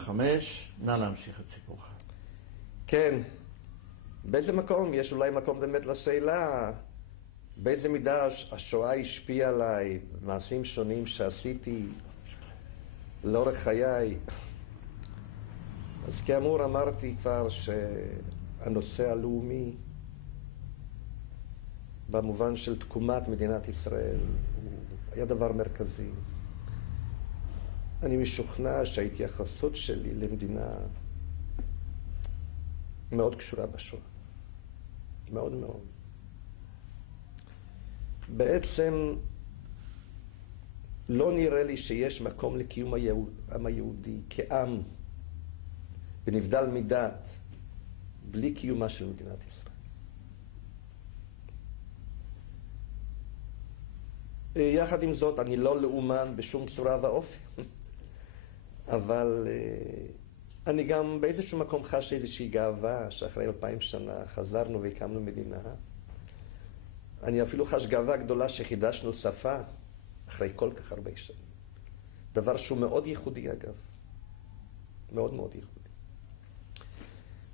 5, נא להמשיך את סיפורך. כן, באיזה מקום? יש אולי מקום באמת לשאלה, באיזה מידה השואה השפיעה עליי, מעשים שונים שעשיתי לאורך חיי. אז כאמור אמרתי כבר שהנושא הלאומי, במובן של תקומת מדינת ישראל, הוא היה דבר מרכזי. אני משוכנע שההתייחסות שלי למדינה מאוד קשורה בשואה. מאוד מאוד. בעצם לא נראה לי שיש מקום לקיום העם היהודי כעם ונבדל מדת בלי קיומה של מדינת ישראל. יחד עם זאת, אני לא לאומן בשום צורה ואופן, אבל אני גם באיזשהו מקום חש איזושהי גאווה שאחרי 2000 שנה חזרנו והקמנו מדינה. אני אפילו חש גאווה גדולה שחידשנו שפה אחרי כל כך הרבה שנים. דבר שהוא מאוד ייחודי אגב. מאוד מאוד ייחודי.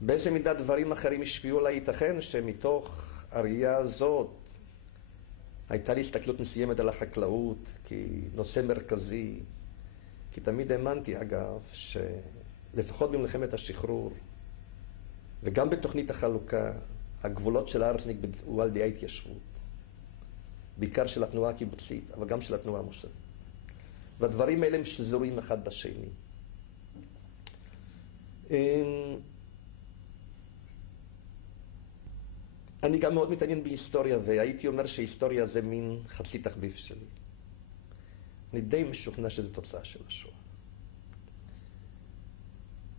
באיזה מידה דברים אחרים השפיעו עליי, ייתכן שמתוך הראייה הזאת הייתה לי הסתכלות מסוימת על החקלאות כנושא מרכזי, כי תמיד האמנתי אגב שלפחות במלחמת השחרור וגם בתוכנית החלוקה הגבולות של הארץ נקבעו על ידי ההתיישבות, בעיקר של התנועה הקיבוצית אבל גם של התנועה המושבית, והדברים האלה שזורים אחד בשני. אני גם מאוד מתעניין בהיסטוריה, והייתי אומר שההיסטוריה זה מין חצי תחביב שלי. אני די משוכנע שזו תוצאה של השואה.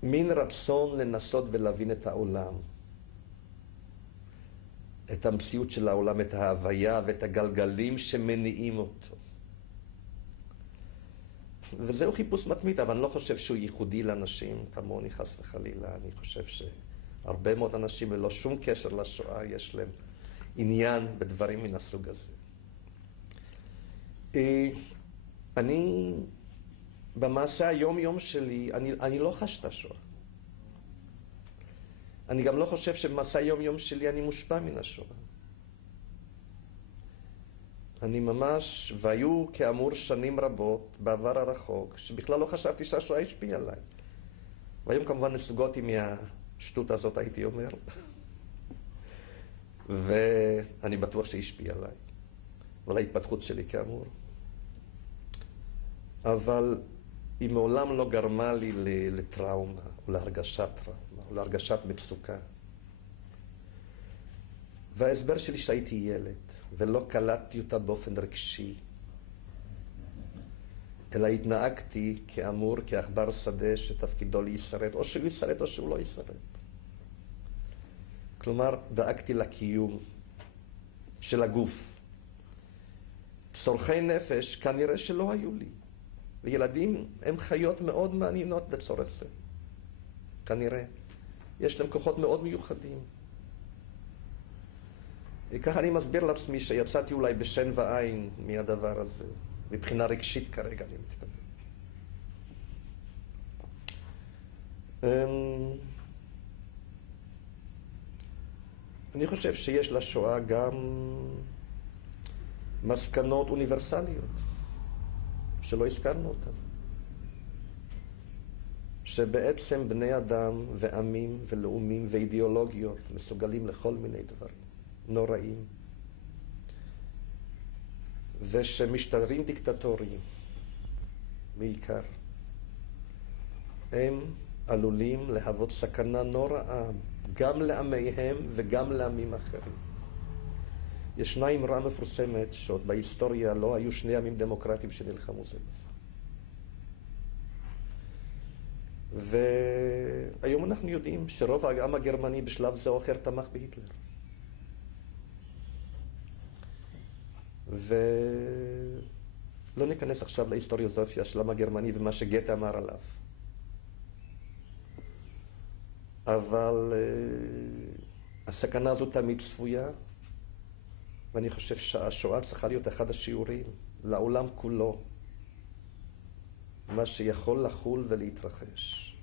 מין רצון לנסות ולהבין את העולם, את המציאות של העולם, את ההוויה ואת הגלגלים שמניעים אותו. וזהו חיפוש מתמיד, אבל אני לא חושב שהוא ייחודי לאנשים כמוני חס וחלילה. אני חושב שהרבה מאוד אנשים ללא שום קשר לשואה יש להם עניין בדברים מן הסוג הזה. אני במעשה היום-יום שלי, אני לא חש את השואה. אני גם לא חושב שבמעשה היום-יום שלי אני מושפע מן השואה. אני ממש, והיו כאמור שנים רבות בעבר הרחוק, שבכלל לא חשבתי שהשואה השפיעה עליי. והיום כמובן נסוגותי מהשטות הזאת, הייתי אומר. ואני בטוח שהשפיעה עליי. ועל ההתפתחות שלי כאמור. אבל היא מעולם לא גרמה לי לטראומה, או להרגשת טראומה, או להרגשת מצוקה. וההסבר שלי שהייתי ילד, ולא קלטתי אותה באופן רגשי, אלא התנהגתי כאמור, כעכבר שדה שתפקידו להישרד, או שהוא ישרד או שהוא לא ישרד. כלומר, דאגתי לקיום של הגוף. צורכי נפש כנראה שלא היו לי. וילדים הם חיות מאוד מעניינות לצורך זה. כנראה. יש להם כוחות מאוד מיוחדים. וככה אני מסביר לעצמי שיצאתי אולי בשן ועין מהדבר הזה. מבחינה רגשית כרגע אני מתכוון. אני חושב שיש לשואה גם מסקנות אוניברסליות. שלא הזכרנו אותם. שבעצם בני אדם ועמים ולאומים ואידיאולוגיות מסוגלים לכל מיני דברים נוראים. ושמשטרים דיקטטוריים, בעיקר, הם עלולים להוות סכנה נוראה גם לעמיהם וגם לעמים אחרים. ישנה אמרה מפורסמת שעוד בהיסטוריה לא היו שני עמים דמוקרטיים שנלחמו זה בזה. והיום אנחנו יודעים שרוב העם הגרמני בשלב זה או אחר תמך בהיטלר. ולא ניכנס עכשיו להיסטוריוזופיה של העם הגרמני ומה שגתה אמר עליו. אבל הסכנה הזו תמיד צפויה, ואני חושב שהשואה צריכה להיות אחד השיעורים לעולם כולו, מה שיכול לחול ולהתרחש.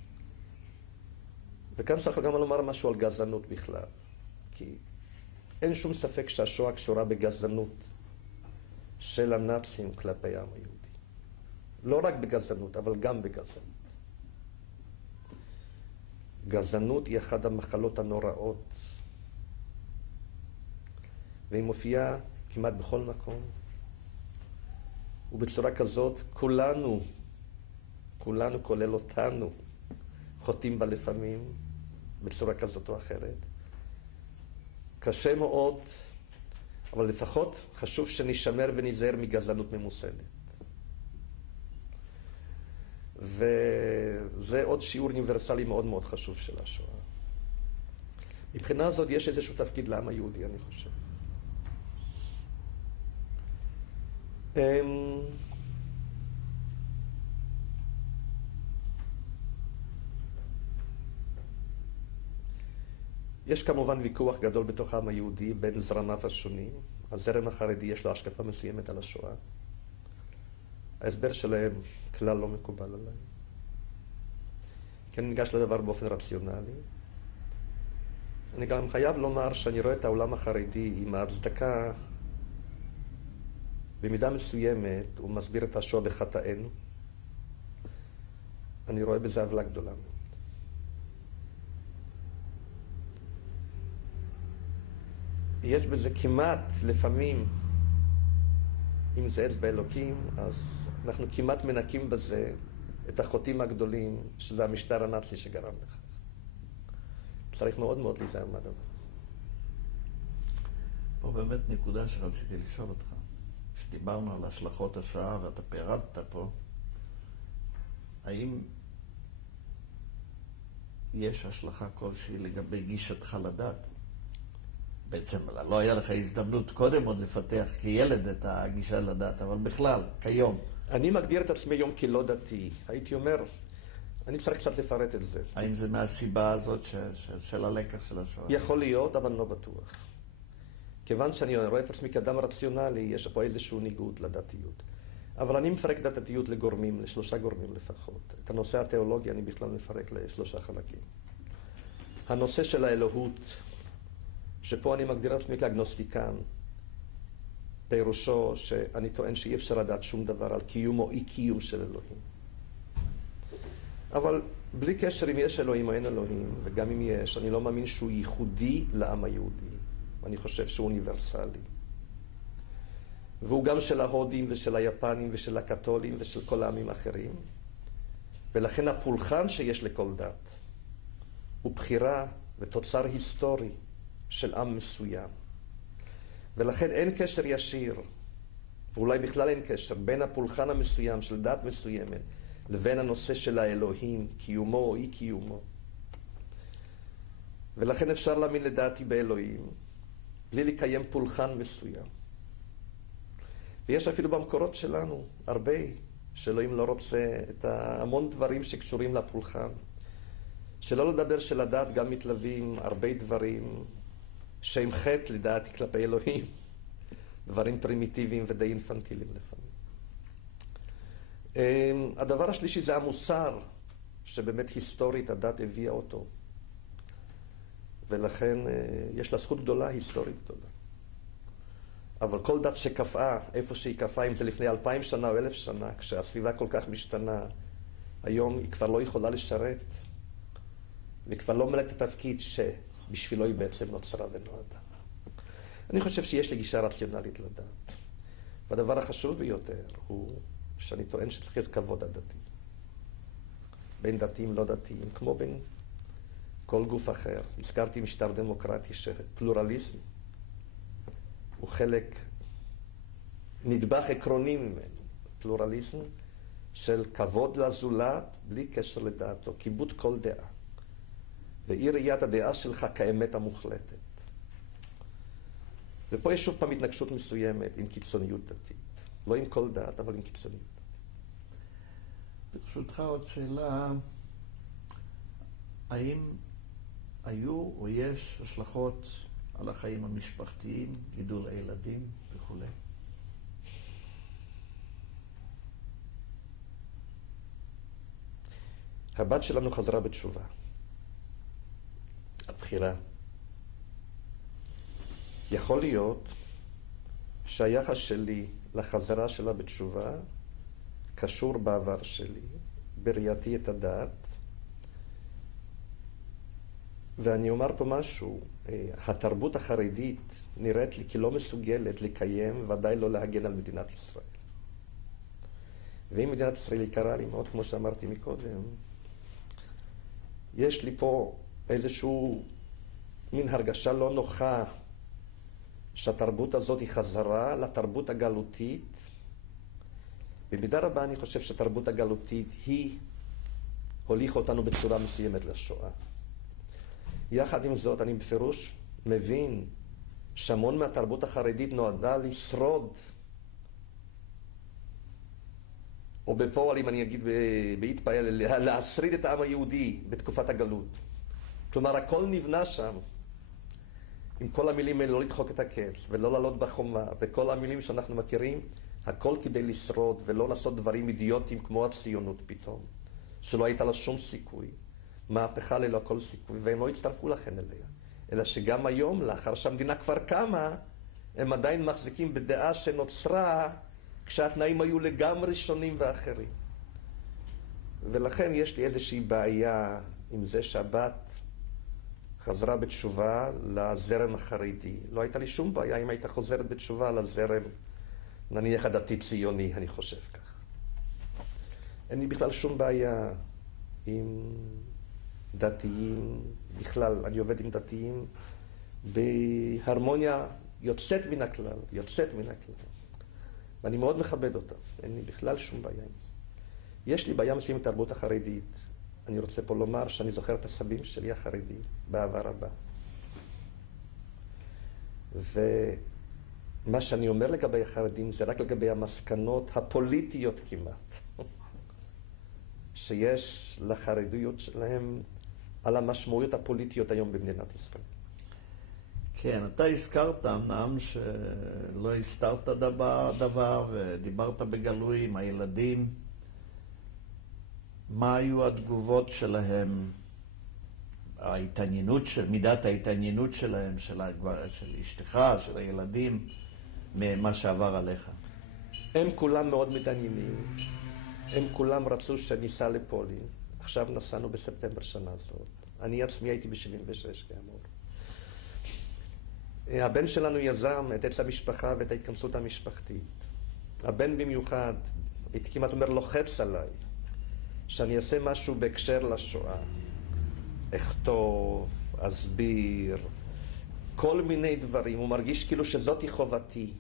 וכאן צריך גם לומר משהו על גזענות בכלל. כי אין שום ספק שהשואה קשורה בגזענות של הנאצים כלפי העם היהודי. לא רק בגזענות, אבל גם בגזענות. גזענות היא אחת המחלות הנוראות, והיא מופיעה כמעט בכל מקום. ובצורה כזאת, כולנו כולל אותנו, חוטאים בה לפעמים, בצורה כזאת או אחרת. קשה מאוד, אבל לפחות חשוב שנשמר ונזהר מגזענות ממוסדת. וזה עוד שיעור אוניברסלי מאוד מאוד חשוב של השואה. מבחינה זאת יש איזשהו תפקיד לעם היהודי, אני חושב. יש כמובן ויכוח גדול בתוך העם היהודי בין זרמיו השונים. הזרם החרדי יש לו השקפה מסוימת על השואה. ההסבר שלהם כלל לא מקובל עליי. כן, ניגש לדבר באופן רציונלי. אני גם חייב לומר שאני רואה את העולם החרדי עם ההצדקה, במידה מסוימת, הוא מסביר את השואה בחטאינו. אני רואה בזה עוולה גדולה מאוד. יש בזה כמעט, לפעמים, אם זה אצבע אלוקים, אז אנחנו כמעט מנקים בזה את החוטאים הגדולים, שזה המשטר הנאצי שגרם לכך. צריך מאוד מאוד להיזהר מהדבר הזה. פה באמת נקודה שרציתי לשאול אותך. כשדיברנו על השלכות השואה ואתה פירטת פה, האם יש השלכה כלשהי לגבי גישתך לדת? בעצם לא היה לך הזדמנות קודם עוד לפתח כילד את הגישה לדת, אבל בכלל, כיום. אני מגדיר את עצמי היום כלא דתי. הייתי אומר, אני צריך קצת לפרט את זה. האם זה מהסיבה הזאת של הלקח של השואה? יכול להיות, אבל לא בטוח. כיוון שאני רואה את עצמי כאדם רציונלי, יש פה איזשהו ניגוד לדתיות. אבל אני מפרק את הדתיות לשלושה גורמים לפחות. את הנושא התיאולוגי אני בכלל מפרק לשלושה חלקים. הנושא של האלוהות, שפה אני מגדיר את עצמי כאגנוסטיקן, פירושו שאני טוען שאי אפשר לדעת שום דבר על קיום או אי קיום של אלוהים. אבל בלי קשר אם יש אלוהים או אין אלוהים, וגם אם יש, אני לא מאמין שהוא ייחודי לעם היהודי. אני חושב שהוא אוניברסלי. והוא גם של ההודים ושל היפנים ושל הקתולים ושל כל העמים האחרים. ולכן הפולחן שיש לכל דת הוא בחירה ותוצר היסטורי של עם מסוים. ולכן אין קשר ישיר, ואולי בכלל אין קשר, בין הפולחן המסוים של דת מסוימת לבין הנושא של האלוהים, קיומו או אי קיומו. ולכן אפשר להאמין לדעתי באלוהים, בלי לקיים פולחן מסוים. ויש אפילו במקורות שלנו הרבה שאלוהים לא רוצה את המון דברים שקשורים לפולחן. שלא לדבר שלדת גם מתלווים הרבה דברים שהם חטא לדעתי כלפי אלוהים. דברים פרימיטיביים ודי אינפנטיליים לפעמים. הדבר השלישי זה המוסר, שבאמת היסטורית הדת הביאה אותו. ולכן יש לה זכות גדולה, היסטורית גדולה. אבל כל דת שקפאה, איפה שהיא קפאה, אם זה לפני 2000 שנה או 1000 שנה, כשהסביבה כל כך משתנה, היום היא כבר לא יכולה לשרת, וכבר לא מלאת את התפקיד שבשבילו היא בעצם נוצרה ונועדה. אני חושב שיש לי גישה רציונלית לדת. והדבר החשוב ביותר הוא שאני טוען שצריך להיות כבוד הדדי. בין דתיים לא דתיים, כמו בין כל גוף אחר. הזכרתי משטר דמוקרטי שפלורליזם הוא חלק, נדבך עקרוני ממנו. פלורליזם של כבוד לזולת בלי קשר לדעתו, כיבוד כל דעה. ואי ראיית הדעה שלך כאמת המוחלטת. ופה יש שוב פעם התנגשות מסוימת עם קיצוניות דתית. לא עם כל דת, אבל עם קיצוניות. ברשותך עוד שאלה, האם היו או יש השלכות על החיים המשפחתיים, גידול הילדים וכו'? הבת שלנו חזרה בתשובה. בחירה. יכול להיות שהיחס שלי לחזרה שלה בתשובה קשור בעבר שלי, בראייתי את הדת, ואני אומר פה משהו, התרבות החרדית נראית לי כלא מסוגלת לקיים, ודאי לא להגן על מדינת ישראל. ואם מדינת ישראל יקרה לי מאוד, כמו שאמרתי מקודם, יש לי פה איזשהו מין הרגשה לא נוחה שהתרבות הזאת היא חזרה לתרבות הגלותית. במידה רבה אני חושב שהתרבות הגלותית היא הוליכה אותנו בצורה מסוימת לשואה. יחד עם זאת, אני בפירוש מבין שהמון מהתרבות החרדית נועדה לשרוד, או בפועל, אם אני אגיד בהתפעל, להשריד את העם היהודי בתקופת הגלות. כלומר, הכל נבנה שם, עם כל המילים האלה, לא לדחוק את הקץ, ולא לעלות בחומה, וכל המילים שאנחנו מכירים, הכל כדי לשרוד, ולא לעשות דברים אידיוטיים כמו הציונות פתאום, שלא הייתה לה שום סיכוי. מהפכה ללא כל סיכוי, והם לא הצטרפו לכן אליה. אלא שגם היום, לאחר שהמדינה כבר קמה, הם עדיין מחזיקים בדעה שנוצרה כשהתנאים היו לגמרי שונים ואחרים. ולכן יש לי איזושהי בעיה עם זה שהבת חזרה בתשובה לזרם החרדי. לא הייתה לי שום בעיה אם הייתה חוזרת בתשובה לזרם, נניח הדתי-ציוני, אני חושב כך. אין לי בכלל שום בעיה עם דתיים, בכלל, אני עובד עם דתיים בהרמוניה יוצאת מן הכלל, ואני מאוד מכבד אותם, אין לי בכלל שום בעיה עם זה. יש לי בעיה מסוימת עם התרבות החרדית. אני רוצה פה לומר שאני זוכר את הסבים שלי החרדים בעבר הבא. ומה שאני אומר לגבי החרדים זה רק לגבי המסקנות הפוליטיות כמעט, שיש לחרדיות שלהם על המשמעויות הפוליטיות היום במדינת ישראל. כן, אתה הזכרת אמנם שלא הסתרת דבר ודיברת בגלוי עם הילדים. מה היו התגובות שלהם, מידת ההתעניינות שלהם, של אשתך, של הילדים, ממה שעבר עליך? הם כולם מאוד מתעניינים. הם כולם רצו שניסע לפולין. עכשיו נסענו בספטמבר שנה זאת. אני עצמי הייתי ב-76 כאמור. הבן שלנו יזם את עץ המשפחה ואת ההתכנסות המשפחתית. הבן במיוחד, הייתי כמעט אומר, לוחץ עליי שאני אעשה משהו בהקשר לשואה. אכתוב, אסביר, כל מיני דברים. הוא מרגיש כאילו שזאת היא חובתי.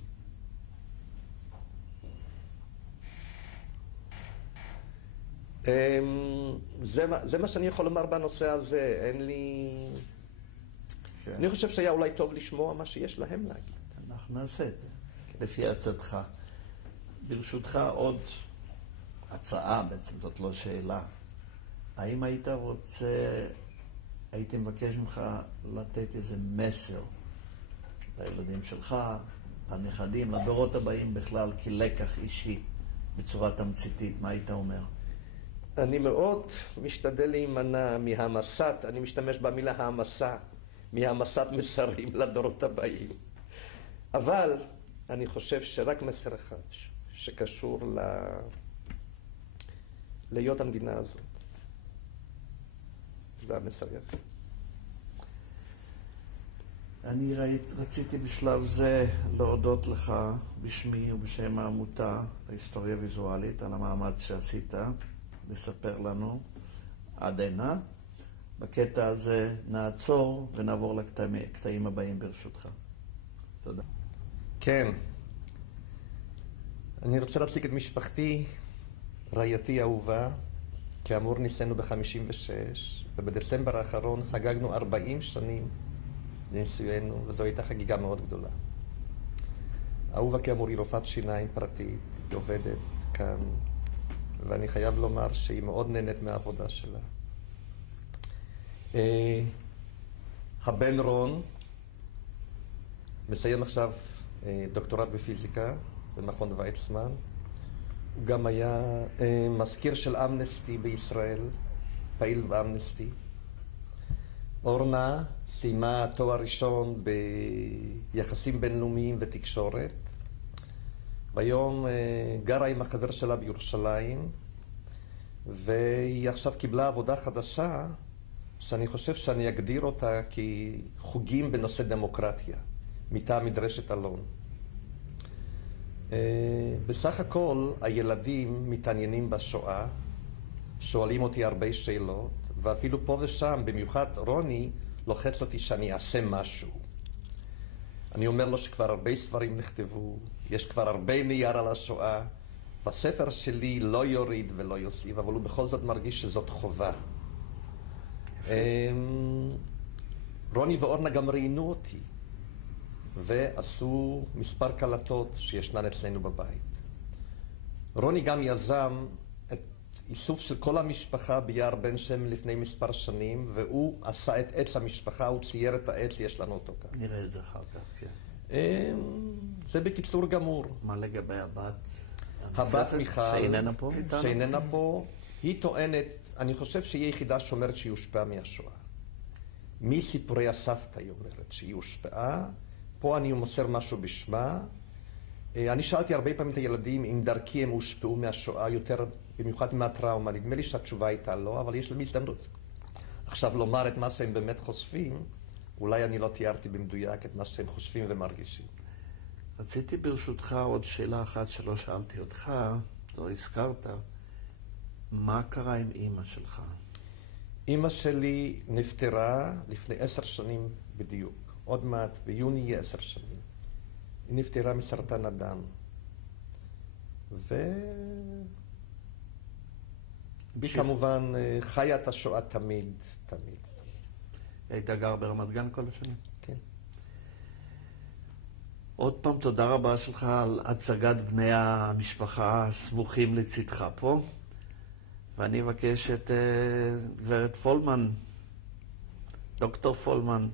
זה מה שאני יכול לומר בנושא הזה. אין לי... כן. אני חושב שהיה אולי טוב לשמוע מה שיש להם להגיד. אנחנו נעשה את זה, לפי הצעתך. ברשותך עוד הצעה, בעצם זאת לא שאלה. האם הייתי מבקש ממך לתת איזה מסר לילדים שלך, לנכדים, לדורות הבאים בכלל, כלקח אישי, בצורה תמציתית, מה היית אומר? אני מאוד משתדל להימנע מהמסת, אני משתמש במילה העמסה, מהמסת מסרים לדורות הבאים. אבל אני חושב שרק מסר אחד שקשור להיות המדינה הזאת. זה המסר יפה. אני רציתי בשלב זה להודות לך בשמי ובשם העמותה להיסטוריה ויזואלית על המאמץ שעשית לספר לנו עד הנה. בקטע הזה נעצור ונעבור לקטעים הבאים ברשותך. תודה. כן. אני רוצה להציג את משפחתי, רעייתי האהובה. כאמור ניסינו ב-56, ובדצמבר האחרון חגגנו 40 שנים לנישואינו, וזו הייתה חגיגה מאוד גדולה. אהובה כאמור היא רופאת שיניים פרטית, היא עובדת כאן, ואני חייב לומר שהיא מאוד נהנית מהעבודה שלה. הבן רון מסיים עכשיו דוקטורט בפיזיקה במכון ויצמן. הוא גם היה מזכיר של אמנסטי בישראל, פעיל באמנסטי. אורנה סיימה תואר ראשון ביחסים בינלאומיים ותקשורת, והיום גרה עם החבר שלה בירושלים, והיא עכשיו קיבלה עבודה חדשה, שאני חושב שאני אגדיר אותה כחוגים בנושא דמוקרטיה, מטעם מדרשת אלון. בסך הכל הילדים מתעניינים בשואה, שואלים אותי הרבה שאלות, ואפילו פה ושם, במיוחד רוני, לוחץ אותי שאני אעשה משהו. אני אומר לו שכבר הרבה ספרים נכתבו, יש כבר הרבה נייר על השואה, והספר שלי לא יוריד ולא יוסיף, אבל הוא בכל זאת מרגיש שזאת חובה. רוני ואורנה גם ראיינו אותי, ועשו מספר קלטות שישנן אצלנו בבית. רוני גם יזם את איסוף של כל המשפחה ביער בן שם לפני מספר שנים, והוא עשה את עץ המשפחה, הוא צייר את העץ, יש לנו אותו כאן. נראה את זה אחר כך, כן. זה בקיצור גמור. מה לגבי הבת? הבת מיכל, שאיננה פה איתנו? שאיננה פה, היא טוענת, אני חושב שהיא היחידה שאומרת שהיא הושפעה מהשואה. מסיפורי הסבתא היא אומרת שהיא הושפעה, פה אני מוסר משהו בשמה. אני שאלתי הרבה פעמים את הילדים אם דרכי הם הושפעו מהשואה יותר, במיוחד מהטראומה. נדמה לי שהתשובה הייתה לא, אבל יש להם הזדמנות. עכשיו לומר את מה שהם באמת חושפים, אולי אני לא תיארתי במדויק את מה שהם חושבים ומרגישים. רציתי ברשותך עוד שאלה אחת שלא שאלתי אותך, לא הזכרת. מה קרה עם אמא שלך? אמא שלי נפטרה לפני 10 שנים בדיוק. עוד מעט, ביוני יהיה 10 שנים. היא נפטרה מסרטן הדם. היא כמובן חיה את השואה תמיד, תמיד. היית גר ברמת גן כל השנים? כן. עוד פעם תודה רבה שלך על הצגת בני המשפחה הסמוכים לצדך פה. ואני אבקש את גברת פולמן, דוקטור פולמן,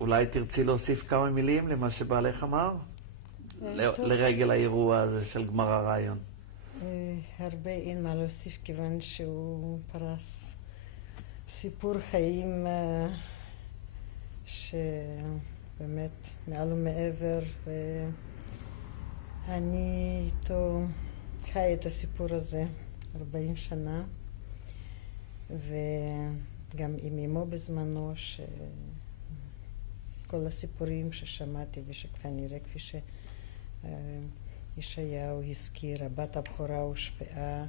אולי תרצי להוסיף כמה מילים למה שבעלך אמר? לרגל האירוע הזה של גמר הרעיון. הרבה אין מה להוסיף כיוון שהוא פרס סיפור חיים שבאמת מעל ומעבר, ואני איתו חי את הסיפור הזה 40 שנה, וגם עם אמו בזמנו, כל הסיפורים ששמעתי ושכנראה כפי שישעיהו הזכיר, הבת הבכורה הושפעה,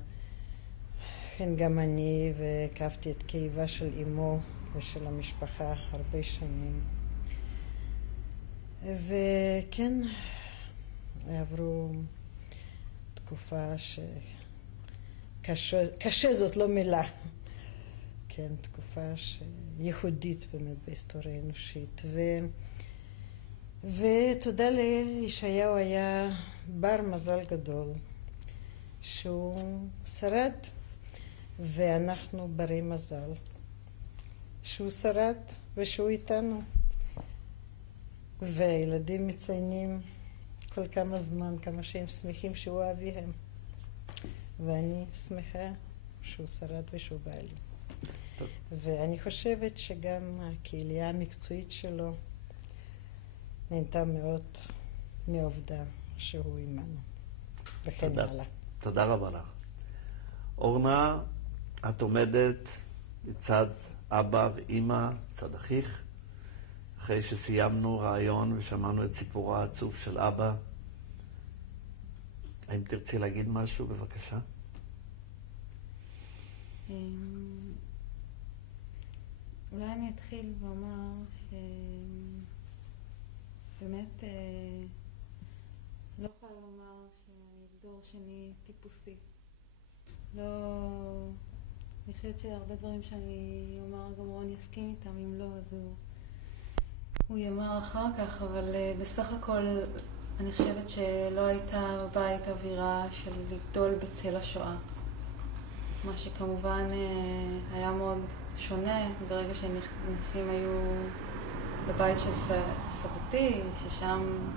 כן גם אני, והקפתי את כאבה של אמו ושל המשפחה הרבה שנים. וכן, עברו תקופה קשה זאת לא מילה. כן, תקופה ייחודית באמת בהיסטוריה האנושית. ותודה לאל, ישעיהו היה בר מזל גדול, שהוא שרד, ואנחנו ברי מזל, שהוא שרד ושהוא איתנו. והילדים מציינים כל כמה זמן, כמה שהם שמחים שהוא אביהם. ואני שמחה שהוא שרד ושהוא בעלי. טוב. ואני חושבת שגם הקהילה המקצועית שלו נהנתה מאוד מעובדה שהוא עימנו. וכן הלאה. תודה רבה לך. אורנה, את עומדת לצד אבא ואמא, לצד אחיך, אחרי שסיימנו רעיון ושמענו את סיפורו העצוב של אבא. האם תרצי להגיד משהו, בבקשה? אולי אני אתחיל ואומר שבאמת לא יכולה לומר שאני דור שני טיפוסי. לא, אני חושבת שהרבה דברים שאני אומר גם רוני יסכים איתם, אם לא אז הוא יאמר אחר כך, אבל בסך הכל אני חושבת שלא הייתה בבית אווירה של לגדול בצל השואה. מה שכמובן היה מאוד שונה ברגע שנכנסים היו בבית של סבתי, ששם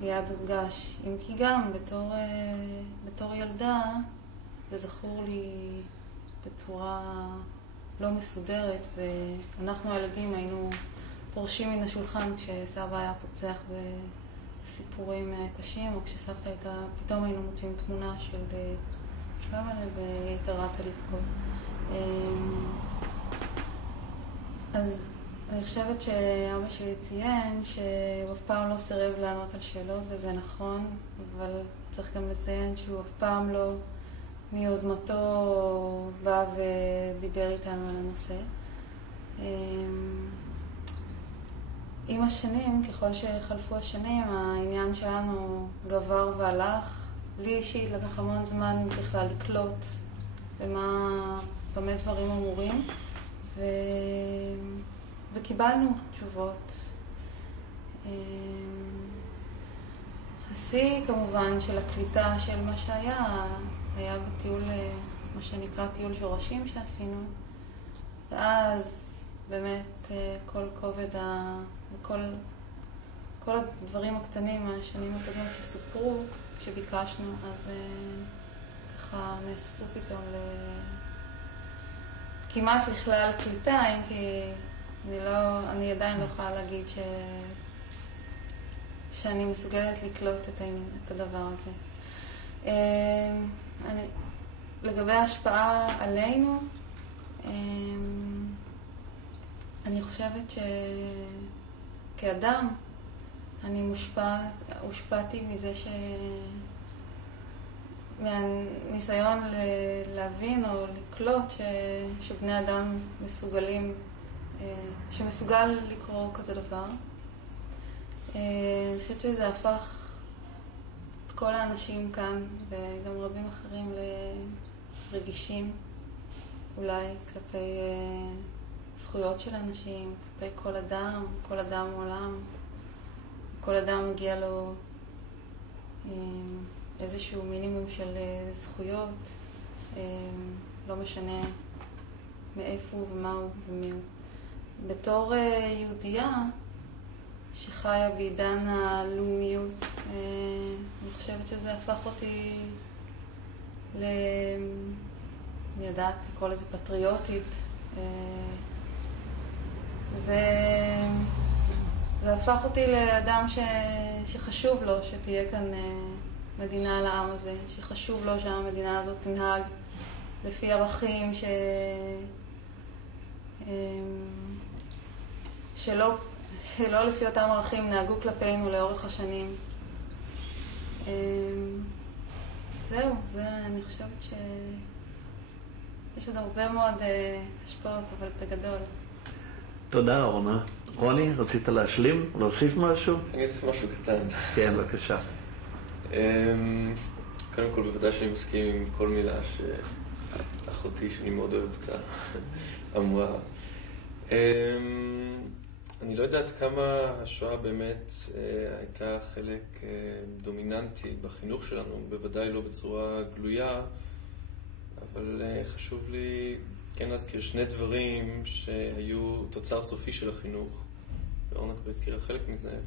מיד הורגש. אם כי גם בתור ילדה זה זכור לי בצורה לא מסודרת, ואנחנו הילדים היינו פורשים מן השולחן כשסבא היה פוצח בסיפורים קשים, או כשסבתא הייתה, פתאום היינו מוצאים תמונה של שלמה והיא הייתה רצה לבכות. אז אני חושבת שאבא שלי ציין שהוא אף פעם לא סירב לענות על שאלות, וזה נכון, אבל צריך גם לציין שהוא אף פעם לא מיוזמתו בא ודיבר איתנו על הנושא. עם השנים, ככל שחלפו השנים, העניין שלנו גבר והלך. לי אישית לקח המון זמן בכלל לקלוט במה דברים אמורים, וקיבלנו תשובות. השיא כמובן של הקליטה של מה היה בטיול, מה שנקרא טיול שורשים שעשינו, ואז באמת כל כובד, כל הדברים הקטנים מהשנים הקודמות שסופרו כשביקשנו, אז ככה נאספו פתאום כמעט לכלל קליטה, אם כי אני עדיין לא יכולה להגיד שאני מסוגלת לקלוט את הדבר הזה. לגבי ההשפעה עלינו, אני חושבת שכאדם אני הושפעתי מזה מהניסיון להבין או לקלוט שבני אדם מסוגלים, שמסוגל לקרוא כזה דבר. אני חושבת שזה הפך את כל האנשים כאן וגם רבים אחרים לרגישים, אולי כלפי זכויות של אנשים, כלפי כל אדם עולם. כל אדם מגיע לו איזשהו מינימום של זכויות, לא משנה מאיפה הוא ומה הוא ומי הוא. בתור יהודייה שחיה בעידן הלאומיות, אני חושבת שזה הפך אותי אני יודעת לקרוא לזה פטריוטית. זה הפך אותי לאדם שחשוב לו שתהיה כאן מדינה לעם הזה, שחשוב לו שהמדינה הזאת תנהג לפי ערכים שלא לפי אותם ערכים נהגו כלפינו לאורך השנים. זהו, אני חושבת שיש עוד הרבה מאוד השפעות, אבל בגדול. תודה, אורנה. רוני, רצית להשלים? להוסיף משהו? אני אוסיף משהו קטן. כן, בבקשה. קודם כל, בוודאי שאני מסכים עם כל מילה שאחותי, שאני מאוד אוהבת אותה, אמרה. אני לא יודעת כמה השואה באמת הייתה חלק דומיננטי בחינוך שלנו, בוודאי לא בצורה גלויה, אבל חשוב לי כן להזכיר שני דברים שהיו תוצר סופי של החינוך, ואורנה כבר הזכירה חלק מזה.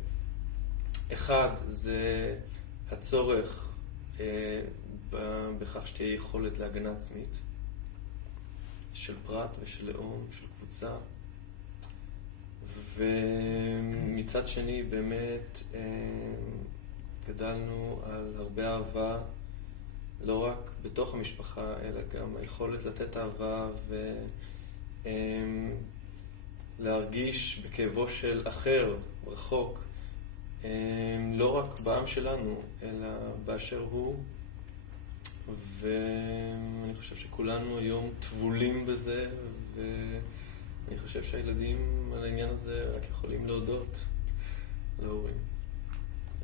אחד, זה הצורך בכך שתהיה יכולת להגנה עצמית של פרט ושל לאום, של קבוצה. ומצד שני באמת גדלנו על הרבה אהבה, לא רק בתוך המשפחה, אלא גם היכולת לתת אהבה ולהרגיש בכאבו של אחר, רחוק, לא רק בעם שלנו, אלא באשר הוא. ואני חושב שכולנו היום טבולים בזה, ואני חושב שהילדים על העניין הזה רק יכולים להודות להורים.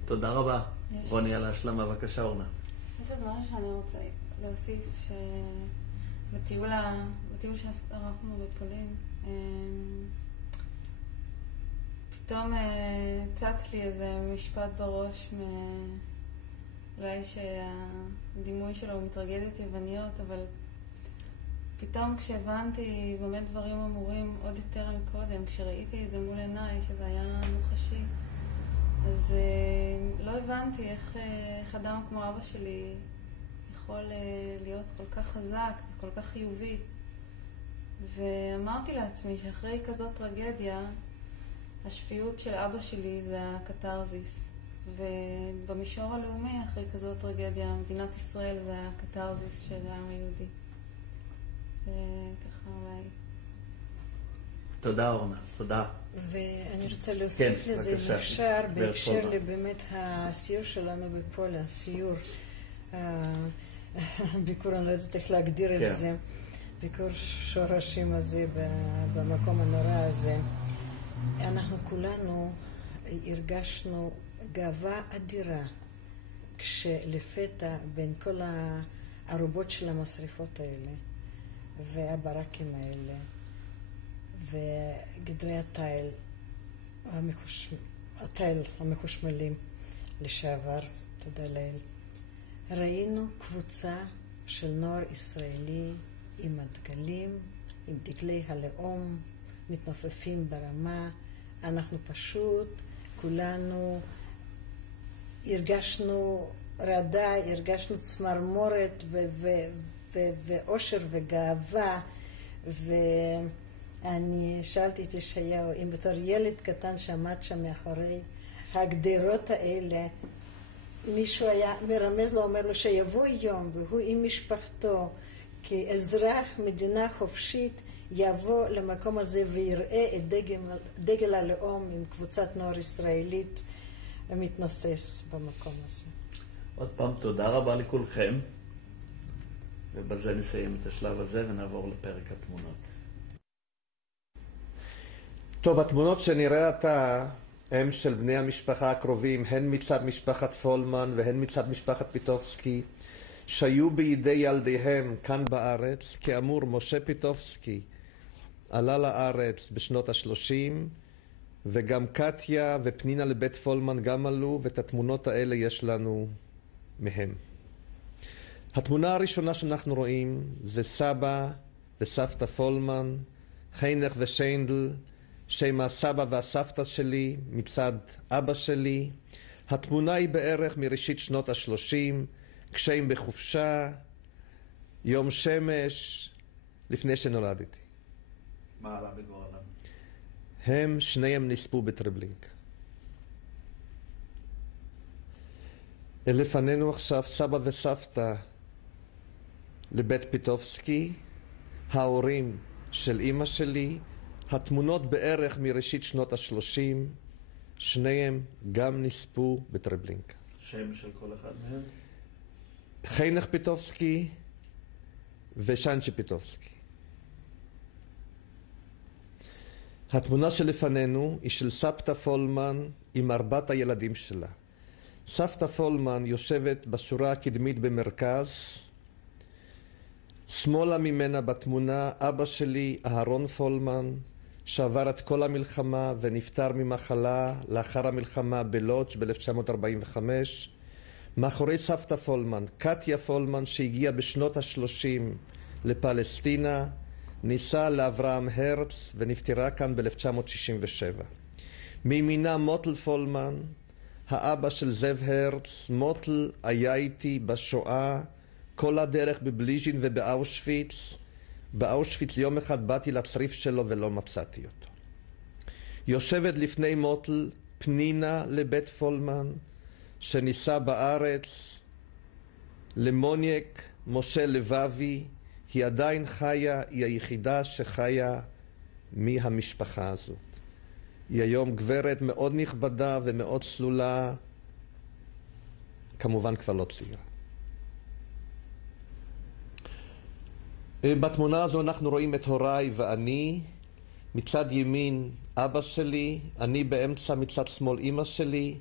תודה רבה. רוני, על ההשלמה, בבקשה, אורנה. יש עוד משהו שאני רוצה להוסיף, שבטיול שערכנו בפולין, פתאום צץ לי איזה משפט בראש, אולי שהדימוי שלו הוא מטרגדיות יווניות, אבל פתאום כשהבנתי במה דברים אמורים עוד יותר מקודם, כשראיתי את זה מול עיניי, שזה היה מוחשי, אז לא הבנתי איך אדם כמו אבא שלי יכול להיות כל כך חזק וכל כך חיובי, ואמרתי לעצמי שאחרי כזאת טרגדיה, השפיות של אבא שלי זה הקתרזיס. ובמישור הלאומי, אחרי כזאת טרגדיה, מדינת ישראל זה הקתרזיס של העם היהודי. וככה אולי. תודה אורנה, תודה. ואני רוצה להוסיף לזה, אם אפשר, בהקשר לבאמת הסיור שלנו בפולין, הסיור, ביקור, אני לא יודעת איך להגדיר את זה, ביקור שורשים הזה במקום הנורא הזה. אנחנו כולנו הרגשנו גאווה אדירה כשלפתע בין כל הערובות של המשריפות האלה והברקים האלה וגדרי התיל המחושמלים לשעבר, תודה לאל, ראינו קבוצה של נוער ישראלי עם הדגלים, עם דגלי הלאום, מתנופפים ברמה. אנחנו פשוט כולנו הרגשנו רעדה, הרגשנו צמרמורת ואושר וגאווה. ואני שאלתי את ישעיהו, אם בתור ילד קטן שעמד שם מאחורי הגדרות האלה, מישהו היה מרמז לו, אומר לו שיבוא יום והוא עם משפחתו כאזרח מדינה חופשית יבוא למקום הזה ויראה את דגל הלאום עם קבוצת נוער ישראלית מתנוסס במקום הזה. עוד פעם תודה רבה לכולכם, ובזה נסיים את השלב הזה ונעבור לפרק התמונות. טוב, התמונות שנראה עתה הם של בני המשפחה הקרובים, הן מצד משפחת פולמן והן מצד משפחת פיטובסקי, שהיו בידי ילדיהם כאן בארץ. כאמור, משה פיטובסקי עלה לארץ בשנות ה-30, וגם קטיה ופנינה לבית פולמן גם עלו, ואת התמונות האלה יש לנו מהם. התמונה הראשונה שאנחנו רואים זה סבא וסבתא פולמן, חיינך ושיינדל, שהם הסבא והסבתא שלי מצד אבא שלי. התמונה היא בערך מראשית שנות ה-30, כשהם בחופשה, יום שמש, לפני שנולדתי. מה עלה בגורלם? הם שניהם נספו בטרבלינקה. לפנינו עכשיו סבא וסבתא לבית פיטובסקי, ההורים של אמא שלי, התמונות בערך מראשית שנות ה-30, שניהם גם נספו בטרבלינקה. שם של כל אחד מהם? חיינך פיטובסקי ושנצ'י פיטובסקי. התמונה שלפנינו היא של סבתא פולמן עם 4 הילדים שלה. סבתא פולמן יושבת בשורה הקדמית במרכז. שמאלה ממנה בתמונה אבא שלי, אהרון פולמן, שעבר את כל המלחמה ונפטר ממחלה לאחר המלחמה בלודג' ב-1945. מאחורי סבתא פולמן, קטיה פולמן, שהגיעה בשנות ה-30 לפלסטינה, ניסה לאברהם הרץ ונפטרה כאן ב-1967. מימינה מוטל פולמן, האבא של זאב הרץ. מוטל היה איתי בשואה כל הדרך בבליז'ין ובאושוויץ. באושוויץ יום אחד באתי לצריף שלו ולא מצאתי אותו. יושבת לפני מוטל פנינה לבית פולמן, שניסה בארץ, למוניק משה לבבי. היא עדיין חיה, היא היחידה שחיה מהמשפחה הזאת. היא היום גברת מאוד נכבדה ומאוד צלולה, כמובן כבר לא צעירה. בתמונה הזו אנחנו רואים את הוריי ואני, מצד ימין אבא שלי, אני באמצע, מצד שמאל אמא שלי.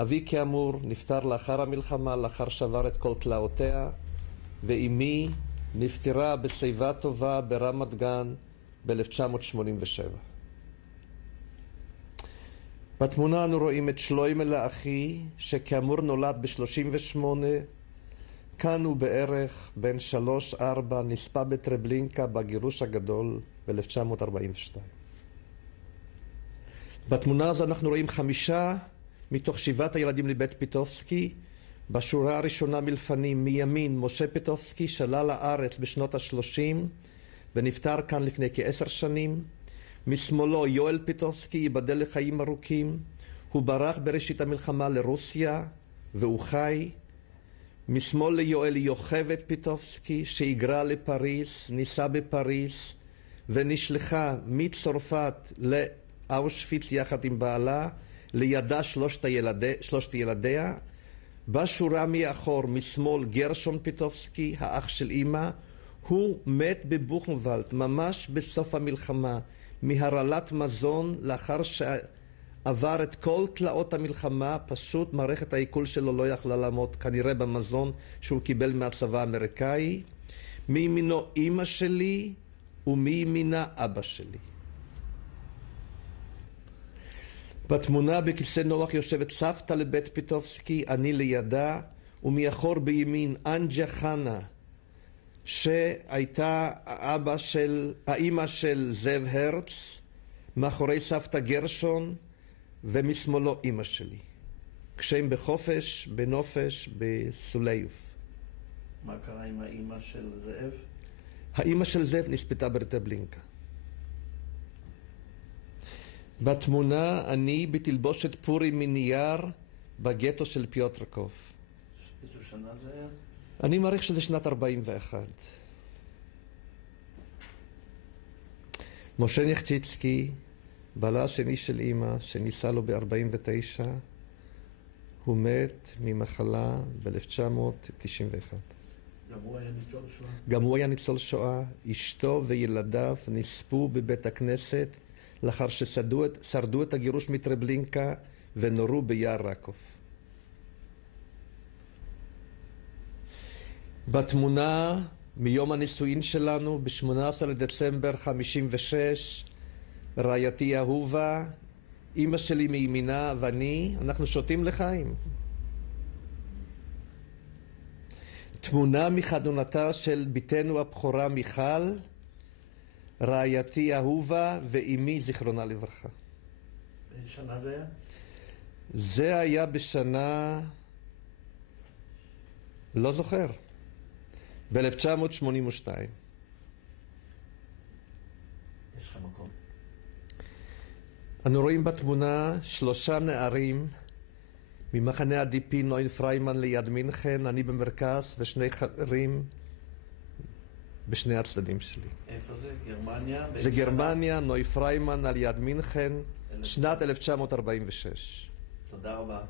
אבי כאמור נפטר לאחר המלחמה, לאחר שבר את כל תלאותיה, ואמי נפטרה בשיבה טובה ברמת גן ב-1987. בתמונה אנו רואים את שלוימלה אחי, שכאמור נולד ב-38, כאן הוא בערך בין 3-4, נספה בטרבלינקה בגירוש הגדול ב-1942. בתמונה הזו אנחנו רואים 5 מתוך 7 הילדים לבית פיטובסקי. בשורה הראשונה מלפנים מימין משה פיטובסקי, שעלה לארץ בשנות ה-30 ונפטר כאן לפני כ10 שנים. משמאלו יואל פיטובסקי, ייבדל לחיים ארוכים. הוא ברח בראשית המלחמה לרוסיה, והוא חי. משמאל ליואל יוכבד פיטובסקי, שהיגרה לפריז, ניסה בפריז, ונשלחה מצרפת לאושוויץ יחד עם בעלה, לידה שלושת ילדיה. בשורה מאחור משמאל גרשון פיטובסקי, האח של אמא, הוא מת בבוכנוולד ממש בסוף המלחמה, מהרעלת מזון, לאחר שעבר את כל תלאות המלחמה. פשוט מערכת העיכול שלו לא יכלה לעמוד כנראה במזון שהוא קיבל מהצבא האמריקאי. מימינו אמא שלי ומימינה אבא שלי. בתמונה בכיסא נוח יושבת סבתא לבית פיטובסקי, אני לידה, ומאחור בימין אנג'ה חנה, שהייתה האמא של זאב הרץ, מאחורי סבתא גרשון, ומשמאלו אמא שלי. כשהם בחופש, בנופש, בסוליוף. מה קרה עם האמא של זאב? האמא של זאב נספתה ברטבלינקה. בתמונה אני בתלבושת פורי מנייר בגטו של פיוטרקוב. איזו שנה זה היה? אני מעריך שזה שנת 41. משה נחציצקי, בעלה השני של אמא, שניסה לו ב-49, הוא מת ממחלה ב-1991. גם הוא היה ניצול שואה? גם הוא היה ניצול שואה. אשתו וילדיו נספו בבית הכנסת לאחר ששרדו את הגירוש מטרבלינקה ונורו ביער רקוב. בתמונה מיום הנישואין שלנו ב-18 לדצמבר 56, רעייתי אהובה, אמא שלי מימינה ואני, אנחנו שותים לחיים. תמונה מחתונתה של בתנו הבכורה מיכל, רעייתי אהובה ואימי זיכרונה לברכה. באיזה שנה זה היה? זה היה בשנה, לא זוכר, ב-1982. יש לך מקום. אנו רואים בתמונה 3 נערים ממחנה הדיפי נוין פריימן ליד מינכן, אני במרכז ו2 חברים בשני הצדדים שלי. איפה זה? גרמניה? זה גרמניה, נוי פריימן על יד מינכן, שנת 1946. תודה רבה.